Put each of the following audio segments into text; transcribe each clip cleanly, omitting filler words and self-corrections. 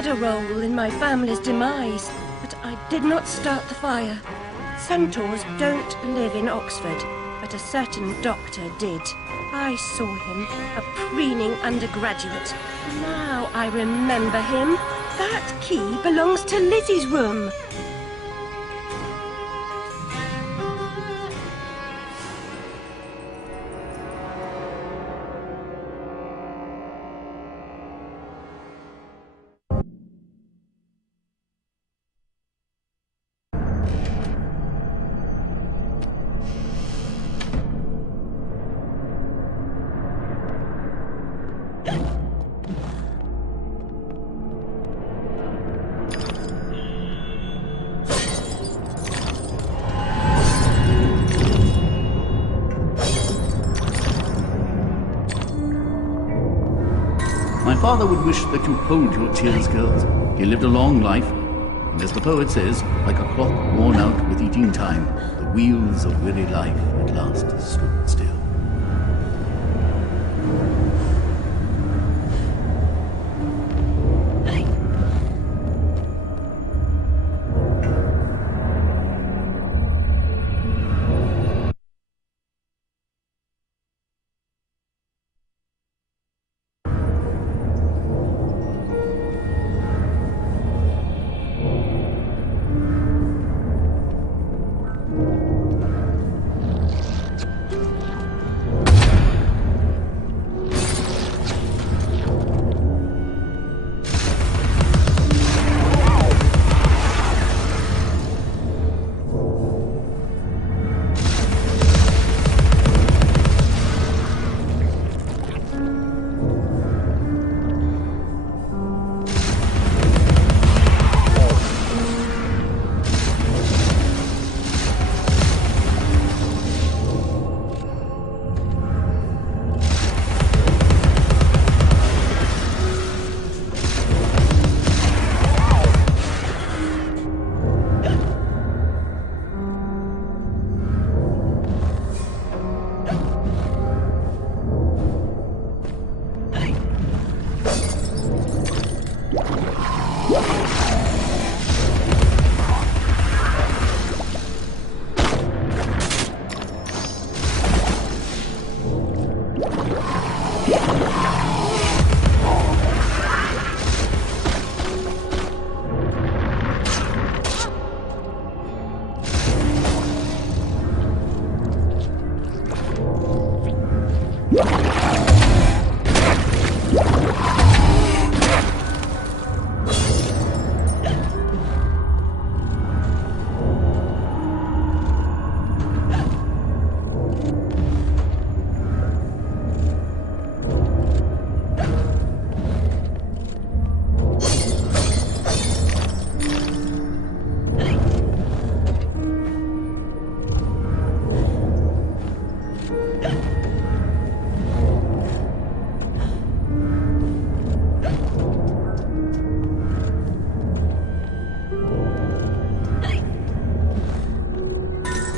had a role in my family's demise, but I did not start the fire. Centaurs don't live in Oxford, but a certain doctor did. I saw him, a preening undergraduate. Now I remember him. That key belongs to Lizzie's room. My father would wish that you hold your tears, girls. He lived a long life, and as the poet says, like a clock worn out with eating time, the wheels of weary life at last stood still.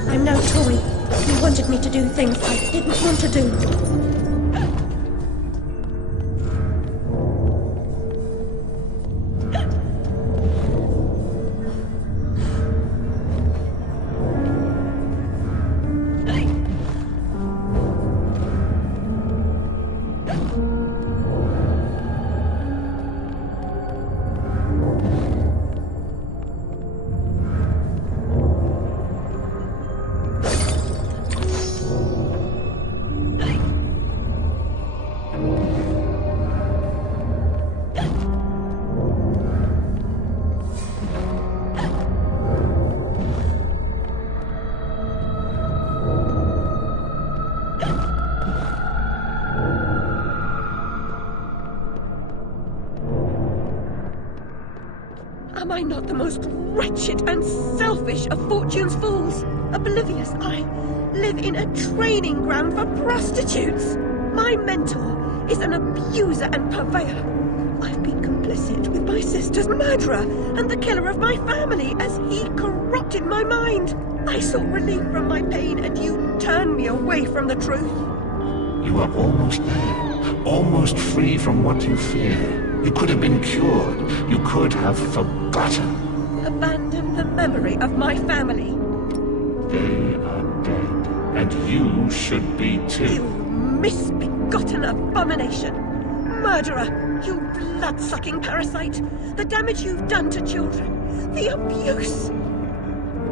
I'm no toy. You wanted me to do things I didn't want to do. Am I not the most wretched and selfish of fortune's fools? Oblivious, I live in a training ground for prostitutes. My mentor is an abuser and purveyor. I've been complicit with my sister's murderer and the killer of my family as he corrupted my mind. I sought relief from my pain and you turned me away from the truth. You are almost there, almost free from what you fear. You could have been cured. You could have forgotten. Abandon the memory of my family. They are dead, and you should be too. You misbegotten abomination! Murderer! You blood-sucking parasite! The damage you've done to children! The abuse!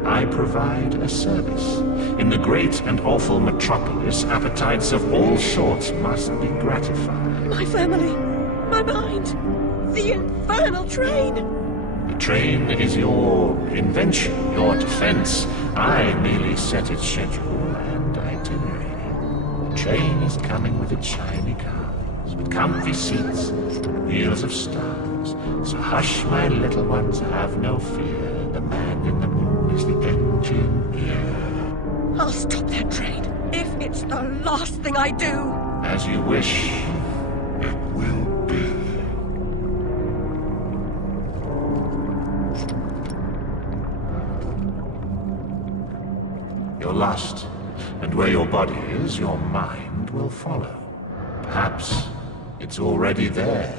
I provide a service. In the great and awful metropolis, appetites of all sorts must be gratified. My family! My mind! The infernal train! The train is your invention, your defense. I merely set its schedule and itinerary. The train is coming with its shiny cars, with comfy seats, wheels of stars. So hush, my little ones, have no fear. The man in the moon is the engineer. I'll stop that train, if it's the last thing I do! As you wish, it will be. You're lost, and where your body is, your mind will follow. Perhaps it's already there.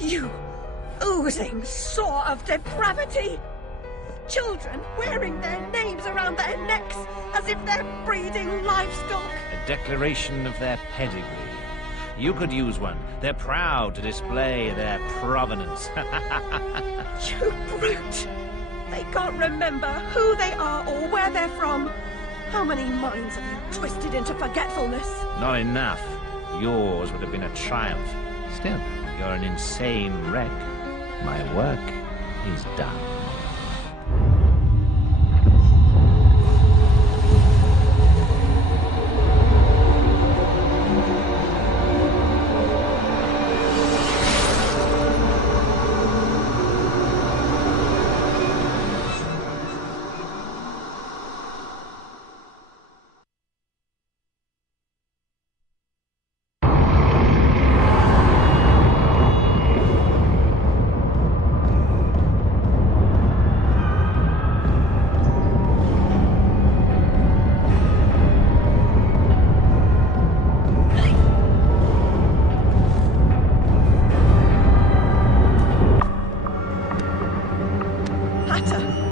You oozing sore of depravity! Children wearing their names around their necks as if they're breeding livestock! A declaration of their pedigree. You could use one. They're proud to display their provenance. You brute! They can't remember who they are or where they're from. How many minds have you twisted into forgetfulness? Not enough. Yours would have been a triumph. Still, you're an insane wreck. My work is done.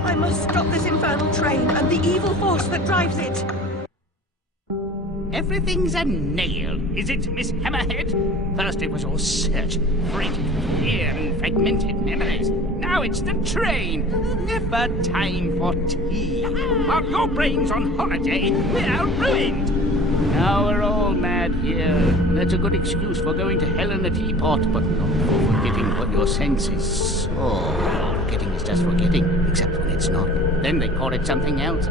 I must stop this infernal train and the evil force that drives it. Everything's a nail, is it, Miss Hammerhead? First it was all search, freighted with fear and fragmented memories. Now it's the train. Never time for tea. While your brain's on holiday, we're ruined. Now we're all mad here. That's a good excuse for going to hell in a teapot, but not for forgetting what your senses saw. Forgetting is just forgetting, except when it's not. Then they call it something else.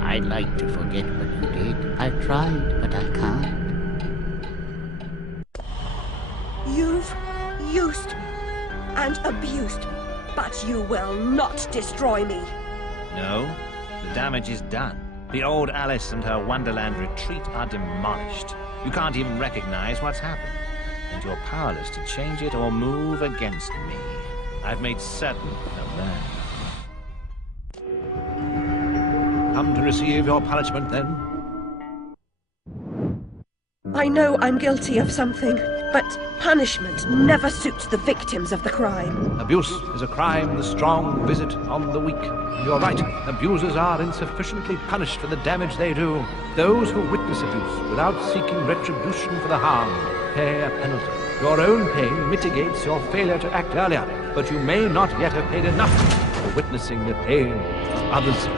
I'd like to forget what you did. I've tried, but I can't. You've used me and abused me, but you will not destroy me. No, the damage is done. The old Alice and her Wonderland retreat are demolished. You can't even recognize what's happened, and you're powerless to change it or move against me. I've made certain of that. come to receive your punishment, then? I know I'm guilty of something, but punishment never suits the victims of the crime. Abuse is a crime the strong visit on the weak. You're right, abusers are insufficiently punished for the damage they do. Those who witness abuse without seeking retribution for the harm pay a penalty. Your own pain mitigates your failure to act earlier, but you may not yet have paid enough for witnessing the pain of others.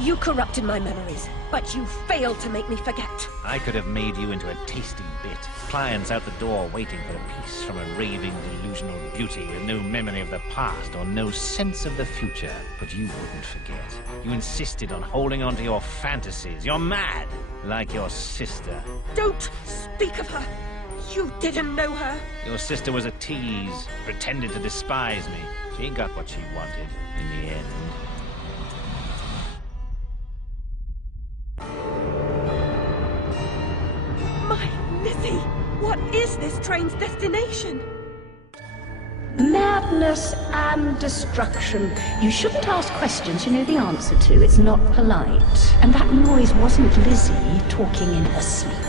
You corrupted my memories, but you failed to make me forget. I could have made you into a tasty bit. Clients out the door waiting for a piece from a raving, delusional beauty with no memory of the past or no sense of the future. But you wouldn't forget. You insisted on holding on to your fantasies. You're mad, like your sister. Don't speak of her. You didn't know her. Your sister was a tease, pretended to despise me. She got what she wanted in the end. My Lizzie, what is this train's destination? Madness and destruction. You shouldn't ask questions you know the answer to. It's not polite. And that noise wasn't Lizzie talking in her sleep.